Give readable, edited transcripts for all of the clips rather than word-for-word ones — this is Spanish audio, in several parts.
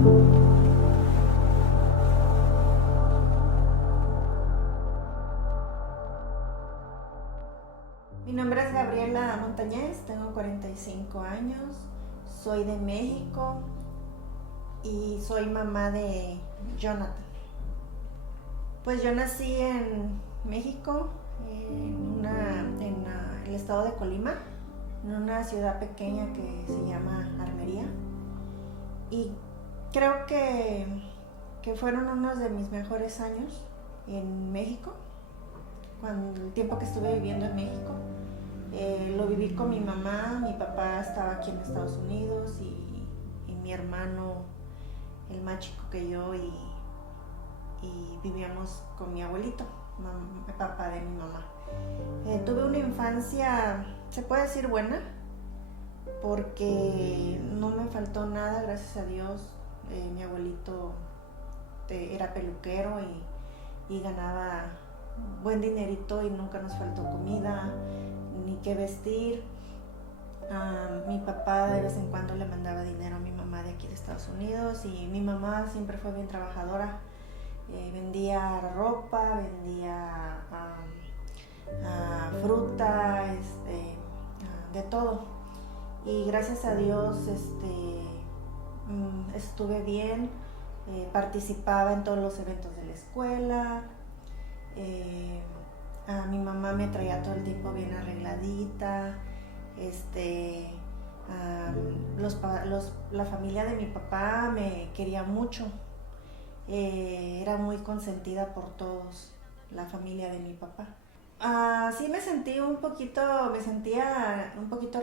Mi nombre es Gabriela Montañez, tengo 45 años, soy de México y soy mamá de Jonathan. Pues yo nací en México, en el estado de Colima, en una ciudad pequeña que se llama Armería. Y creo que fueron unos de mis mejores años en México, cuando el tiempo que estuve viviendo en México. Lo viví con mi mamá, mi papá estaba aquí en Estados Unidos y mi hermano, el más chico que yo, y vivíamos con mi abuelito, papá de mi mamá. Tuve una infancia, se puede decir buena, porque no me faltó nada, gracias a Dios. Mi abuelito era peluquero y ganaba buen dinerito y nunca nos faltó comida ni qué vestir. Mi papá de vez en cuando le mandaba dinero a mi mamá de aquí de Estados Unidos, y mi mamá siempre fue bien trabajadora. Vendía ropa, vendía fruta, de todo. Y gracias a Dios estuve bien. Participaba en todos los eventos de la escuela. A mi mamá me traía todo el tiempo bien arregladita. La familia de mi papá me quería mucho. Era muy consentida por todos, la familia de mi papá. Sí me sentía un poquito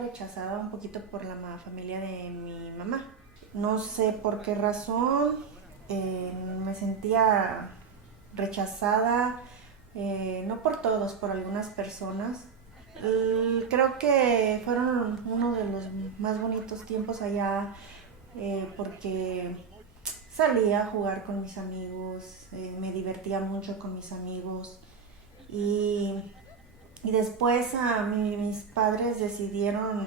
rechazada, un poquito por la familia de mi mamá. No sé por qué razón, me sentía rechazada, no por todos, por algunas personas. Creo que fueron uno de los más bonitos tiempos allá, porque salía a jugar con mis amigos, me divertía mucho con mis amigos. Y después mis padres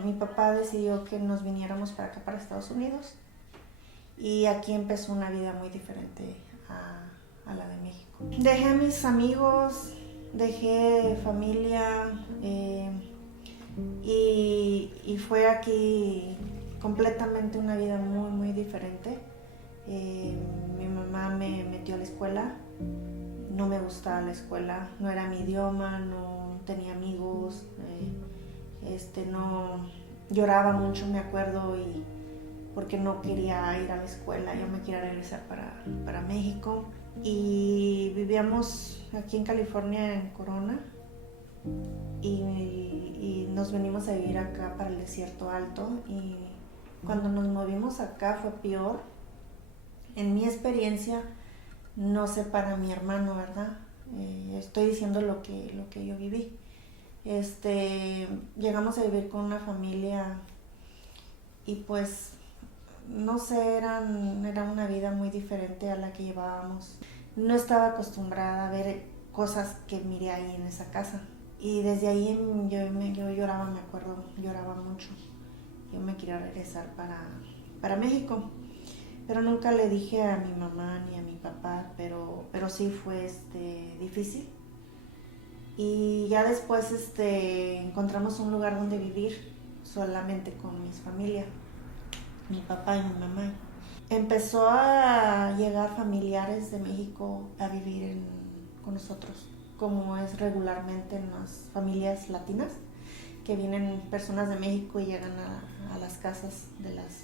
mi papá decidió que nos viniéramos para acá, para Estados Unidos. Y aquí empezó una vida muy diferente a la de México. Dejé a mis amigos, dejé familia, y fue aquí completamente una vida muy, muy diferente. Mi mamá me metió a la escuela. No me gustaba la escuela, no era mi idioma, no tenía amigos, no lloraba mucho, me acuerdo, y porque no quería ir a la escuela, yo me quería regresar para México. Y vivíamos aquí en California, en Corona, y nos venimos a vivir acá para el Desierto Alto. Y cuando nos movimos acá fue peor. En mi experiencia, no sé para mi hermano, ¿verdad? Estoy diciendo lo que yo viví. Llegamos a vivir con una familia y pues, no sé, era una vida muy diferente a la que llevábamos. No estaba acostumbrada a ver cosas que miré ahí en esa casa. Y desde ahí yo lloraba, me acuerdo, lloraba mucho. Yo me quería regresar para México. Pero nunca le dije a mi mamá ni a mi papá, pero sí fue difícil. Y ya después encontramos un lugar donde vivir solamente con mis familia, mi papá y mi mamá. Empezó a llegar familiares de México a vivir con nosotros, como es regularmente en las familias latinas, que vienen personas de México y llegan a las casas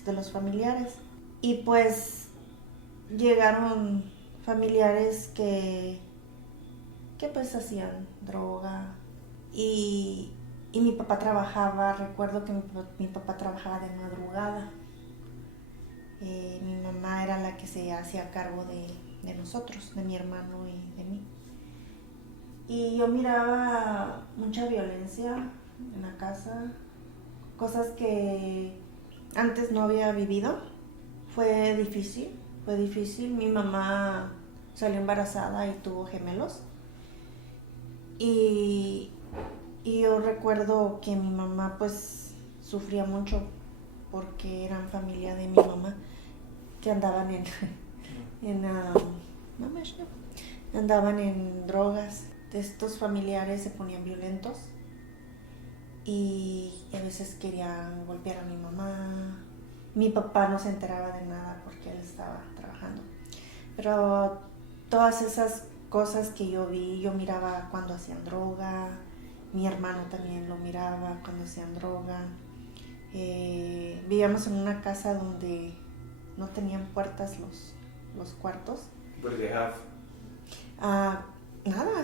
de los familiares. Y pues llegaron familiares que pues hacían droga, y mi papá trabajaba. Recuerdo que mi papá trabajaba de madrugada. Mi mamá era la que se hacía cargo de nosotros, de mi hermano y de mí. Y yo miraba mucha violencia en la casa, cosas que antes no había vivido. Fue difícil. Mi mamá salió embarazada y tuvo gemelos. Y yo recuerdo que mi mamá pues sufría mucho porque eran familia de mi mamá, que andaban en andaban en drogas. Estos familiares se ponían violentos y a veces querían golpear a mi mamá. Mi papá no se enteraba de nada porque él estaba trabajando. Pero todas esas cosas que yo vi, yo miraba cuando hacían droga. Mi hermano también lo miraba cuando hacían droga. Vivíamos en una casa donde no tenían puertas los cuartos. What did they have? Nada,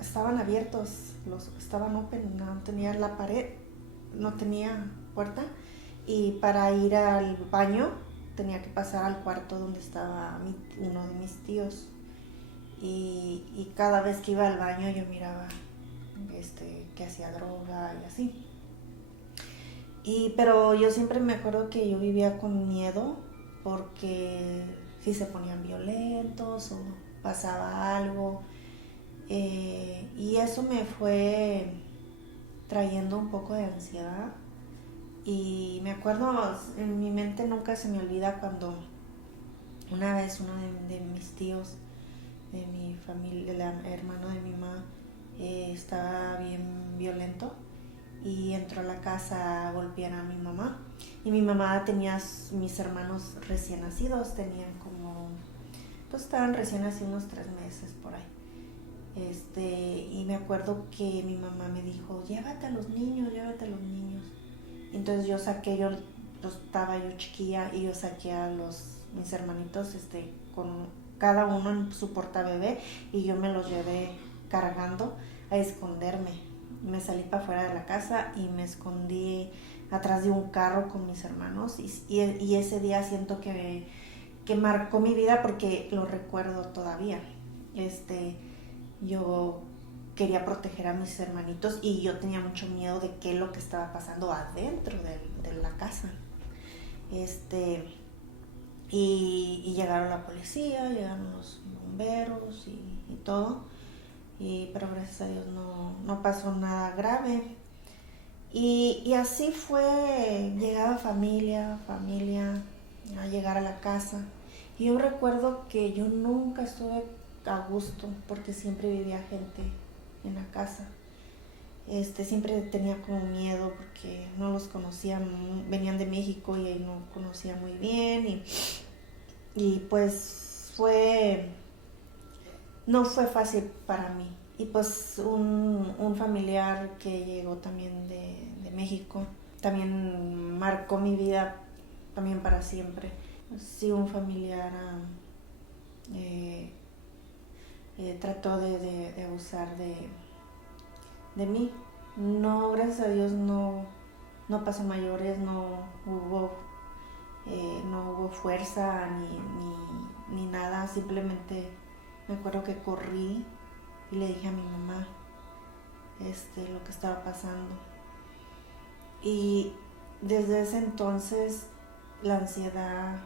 estaban abiertos, estaban open, no tenía la pared, no tenía puerta, y para ir al baño tenía que pasar al cuarto donde estaba uno de mis tíos, y cada vez que iba al baño yo miraba que hacía droga y así. Pero yo siempre me acuerdo que yo vivía con miedo porque si se ponían violentos o pasaba algo, y eso me fue trayendo un poco de ansiedad. Y me acuerdo, en mi mente nunca se me olvida cuando una vez uno de mis tíos, de mi familia, el hermano de mi mamá, estaba bien violento y entró a la casa a golpear a mi mamá. Y mi mamá tenía mis hermanos recién nacidos, tenían pues estaban recién nacidos unos 3 meses por ahí. Y me acuerdo que mi mamá me dijo, llévate a los niños. Entonces yo estaba yo chiquilla y yo saqué a mis hermanitos con cada uno en su portabebé y yo me los llevé cargando a esconderme. Me salí para afuera de la casa y me escondí atrás de un carro con mis hermanos y ese día siento que marcó mi vida porque lo recuerdo todavía. Yo quería proteger a mis hermanitos y yo tenía mucho miedo de qué es lo que estaba pasando adentro de la casa. Y llegaron la policía, llegaron los bomberos y todo, pero gracias a Dios no pasó nada grave. Y así fue, llegaba familia a llegar a la casa. Y yo recuerdo que yo nunca estuve a gusto porque siempre vivía gente en la casa. Siempre tenía como miedo porque no los conocía, venían de México y ahí no conocía muy bien y pues no fue fácil para mí. Y pues un familiar que llegó también de México también marcó mi vida también para siempre. Sí, un familiar trató de abusar de mí. No, gracias a Dios no pasó mayores, no hubo fuerza ni nada. Simplemente me acuerdo que corrí y le dije a mi mamá lo que estaba pasando. Y desde ese entonces la ansiedad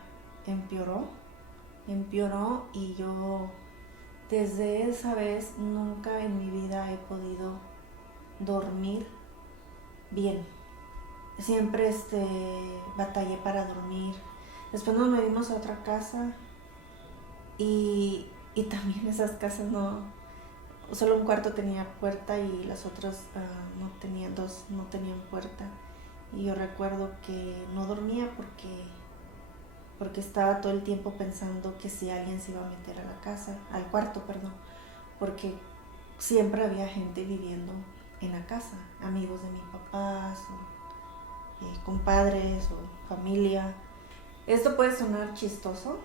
empeoró y yo desde esa vez nunca en mi vida he podido dormir bien. Siempre batallé para dormir. Después nos movimos a otra casa y también esas casas solo un cuarto tenía puerta y las otras dos no tenían puerta. Y yo recuerdo que no dormía porque estaba todo el tiempo pensando que si alguien se iba a meter a la casa, al cuarto, perdón, porque siempre había gente viviendo en la casa, amigos de mis papás, o compadres, o familia. Esto puede sonar chistoso,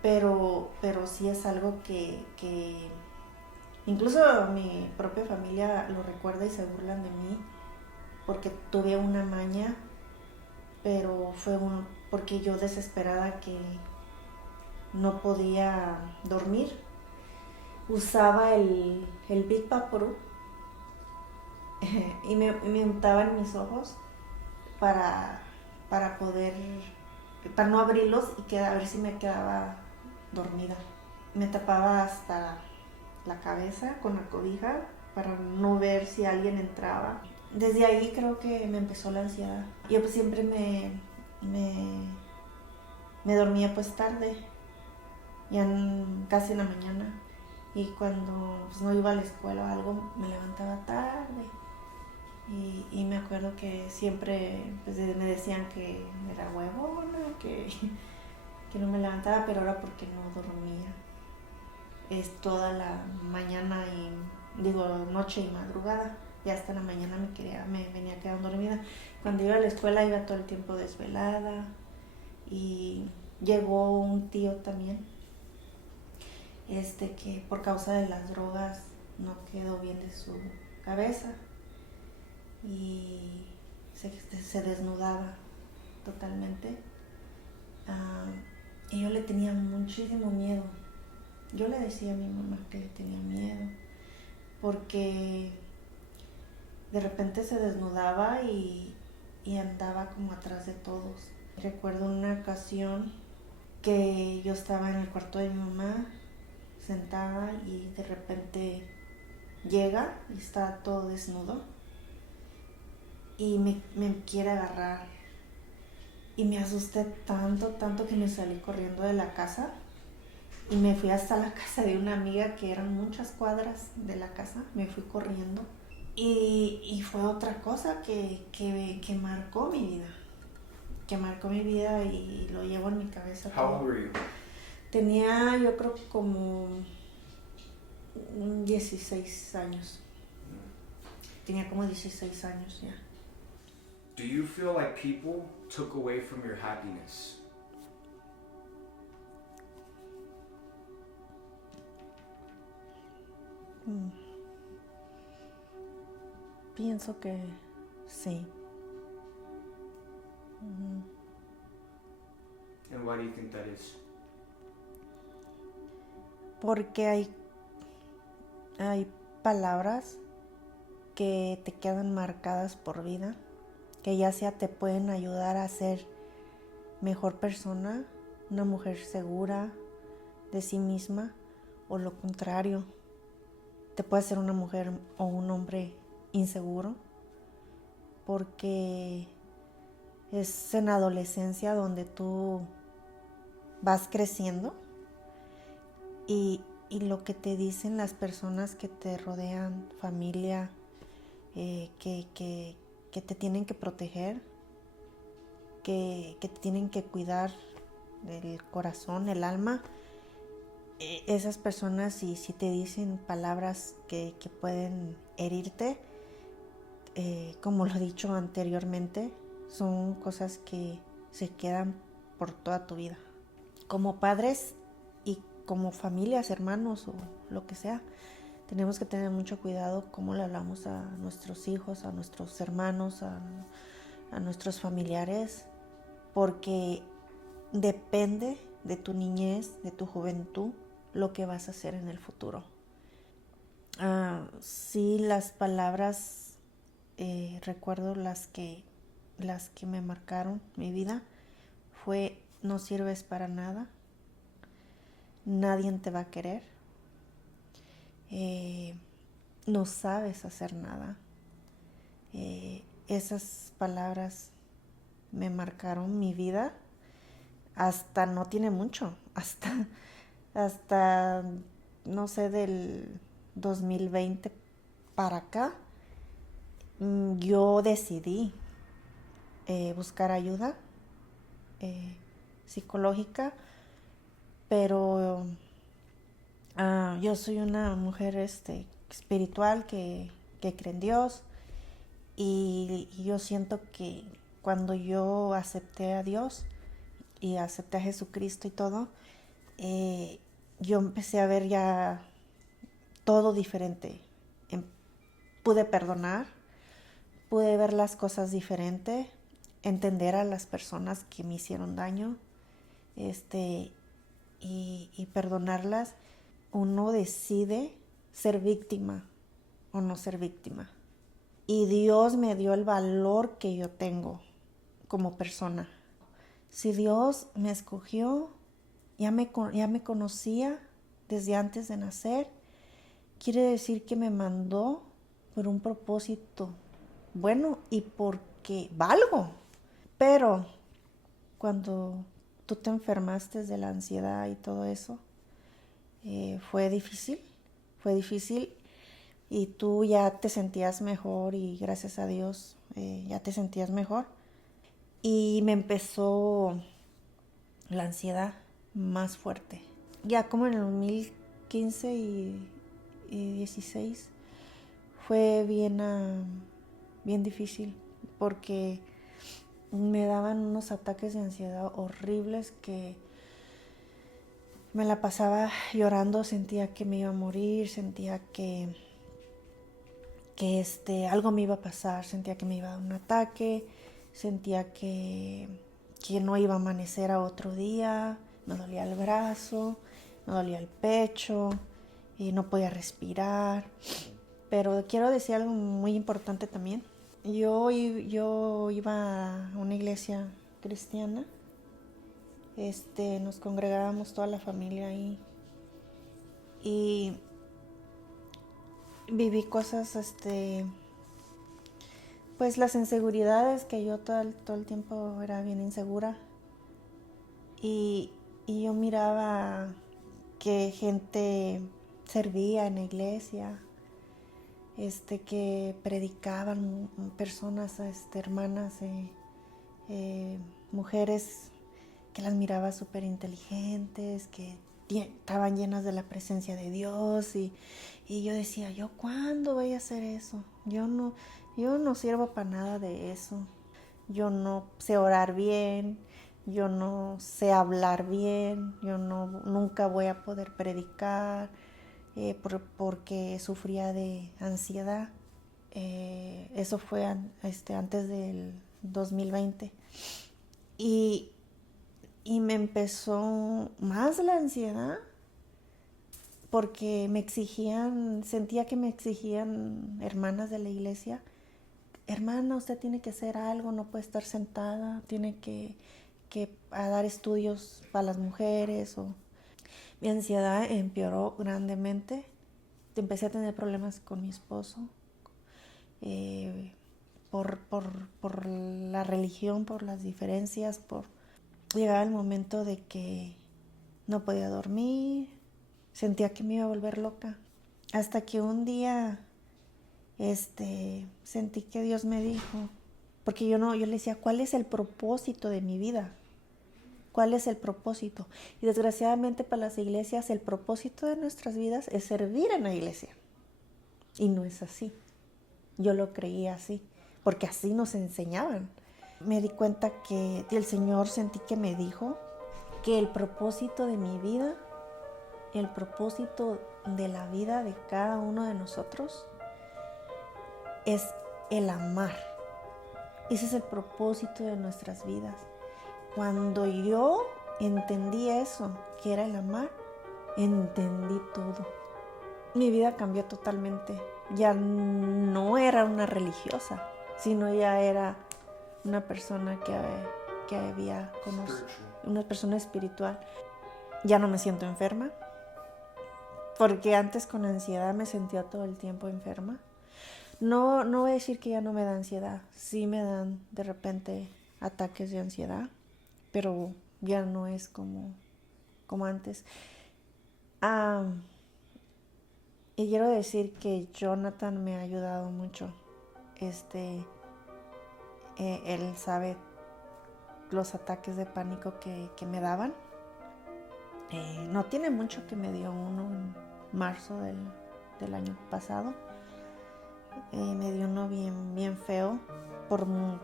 pero sí es algo que incluso mi propia familia lo recuerda y se burlan de mí, porque tuve una maña, pero fue porque yo desesperada que no podía dormir, usaba el Big Vaporub y me untaba en mis ojos para no abrirlos y a ver si me quedaba dormida. Me tapaba hasta la cabeza con la cobija para no ver si alguien entraba. Desde ahí creo que me empezó la ansiedad. Yo pues siempre me dormía pues tarde, ya casi en la mañana. Y cuando pues, no iba a la escuela o algo, me levantaba tarde. Y me acuerdo que siempre pues, me decían que era huevona, que no me levantaba, pero era porque no dormía. Es toda la mañana noche y madrugada. Y hasta la mañana me venía quedando dormida. Cuando iba a la escuela iba todo el tiempo desvelada. Y llegó un tío también, que por causa de las drogas no quedó bien de su cabeza. Y se desnudaba totalmente. Y yo le tenía muchísimo miedo. Yo le decía a mi mamá que le tenía miedo, porque de repente se desnudaba y andaba como atrás de todos. Recuerdo una ocasión que yo estaba en el cuarto de mi mamá, sentada, y de repente llega y está todo desnudo y me quiere agarrar. Y me asusté tanto que me salí corriendo de la casa y me fui hasta la casa de una amiga que eran muchas cuadras de la casa. Me fui corriendo y fue otra cosa que marcó mi vida. Que marcó mi vida y lo llevo en mi cabeza. How old were you? Tenía yo creo como 16 años. Tenía como 16 años ya. Do you feel like people took away from your happiness? Pienso que sí. And why do you think that is? Porque hay palabras que te quedan marcadas por vida, que ya sea te pueden ayudar a ser mejor persona, una mujer segura de sí misma, o lo contrario, te puede hacer una mujer o un hombre inseguro, porque es en la adolescencia donde tú vas creciendo y lo que te dicen las personas que te rodean, familia, que te tienen que proteger, que te tienen que cuidar del corazón, el alma. Esas personas, si te dicen palabras que pueden herirte, como lo he dicho anteriormente, son cosas que se quedan por toda tu vida. Como padres y como familias, hermanos o lo que sea, tenemos que tener mucho cuidado cómo le hablamos a nuestros hijos, a nuestros hermanos, a nuestros familiares, porque depende de tu niñez, de tu juventud, lo que vas a hacer en el futuro. Sí, las palabras, recuerdo las que me marcaron mi vida, fue: no sirves para nada, nadie te va a querer, no sabes hacer nada. Esas palabras me marcaron mi vida hasta no tiene mucho, hasta no sé, del 2020 para acá. Yo decidí buscar ayuda psicológica, pero yo soy una mujer espiritual que cree en Dios, y yo siento que cuando yo acepté a Dios y acepté a Jesucristo y todo, yo empecé a ver ya todo diferente. Pude perdonar, pude ver las cosas diferente, entender a las personas que me hicieron daño, y perdonarlas. Uno decide ser víctima o no ser víctima. Y Dios me dio el valor que yo tengo como persona. Si Dios me escogió, ya me conocía desde antes de nacer, quiere decir que me mandó por un propósito bueno y porque valgo. Pero cuando tú te enfermaste de la ansiedad y todo eso, fue difícil y tú ya te sentías mejor y gracias a Dios ya te sentías mejor. Y me empezó la ansiedad más fuerte. Ya como en el 2015 y 16 fue bien difícil porque me daban unos ataques de ansiedad horribles que me la pasaba llorando, sentía que me iba a morir, sentía que algo me iba a pasar, sentía que me iba a dar un ataque, sentía que no iba a amanecer a otro día, me dolía el brazo, me dolía el pecho y no podía respirar. Pero quiero decir algo muy importante también. Yo iba a una iglesia cristiana, nos congregábamos toda la familia ahí y viví cosas, pues las inseguridades, que yo todo el tiempo era bien insegura y yo miraba que gente servía en la iglesia, que predicaban personas, hermanas, mujeres que las miraba súper inteligentes, que estaban llenas de la presencia de Dios y yo decía, ¿yo cuándo voy a hacer eso? Yo no sirvo para nada de eso. Yo no sé orar bien, yo no sé hablar bien, nunca voy a poder predicar porque sufría de ansiedad. Eso fue antes del 2020 y me empezó más la ansiedad porque sentía que me exigían hermanas de la iglesia, hermana, usted tiene que hacer algo, no puede estar sentada, tiene que dar estudios para las mujeres. Mi ansiedad empeoró grandemente, empecé a tener problemas con mi esposo, por la religión, por las diferencias, llegaba el momento de que no podía dormir, sentía que me iba a volver loca. Hasta que un día sentí que Dios me dijo, porque yo le decía, ¿cuál es el propósito de mi vida? ¿Cuál es el propósito? Y desgraciadamente para las iglesias el propósito de nuestras vidas es servir en la iglesia. Y no es así. Yo lo creía así, porque así nos enseñaban. Me di cuenta que el Señor sentí que me dijo que el propósito de mi vida, el propósito de la vida de cada uno de nosotros es el amar. Ese es el propósito de nuestras vidas. Cuando yo entendí eso, que era el amar, entendí todo. Mi vida cambió totalmente. Ya no era una religiosa, sino ya era una persona que había conocido, una persona espiritual. Ya no me siento enferma, porque antes con ansiedad me sentía todo el tiempo enferma. No voy a decir que ya no me da ansiedad, sí me dan de repente ataques de ansiedad, pero ya no es como antes. Y quiero decir que Jonathan me ha ayudado mucho. Él sabe los ataques de pánico que me daban. No tiene mucho que me dio uno en marzo del año pasado. Me dio uno bien feo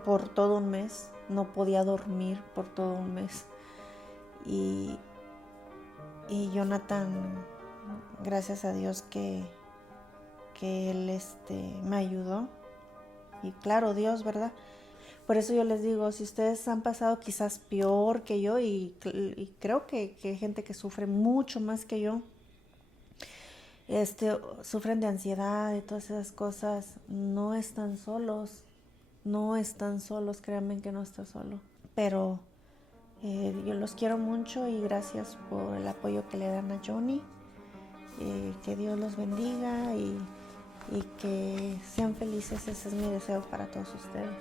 por todo un mes. No podía dormir por todo un mes. Y Jonathan, gracias a Dios que él me ayudó. Y claro, Dios, ¿verdad? Por eso yo les digo, si ustedes han pasado quizás peor que yo, y creo que hay gente que sufre mucho más que yo, sufren de ansiedad y todas esas cosas, no están solos, créanme que no están solos. Pero yo los quiero mucho y gracias por el apoyo que le dan a Johnny. Que Dios los bendiga y que sean felices, ese es mi deseo para todos ustedes.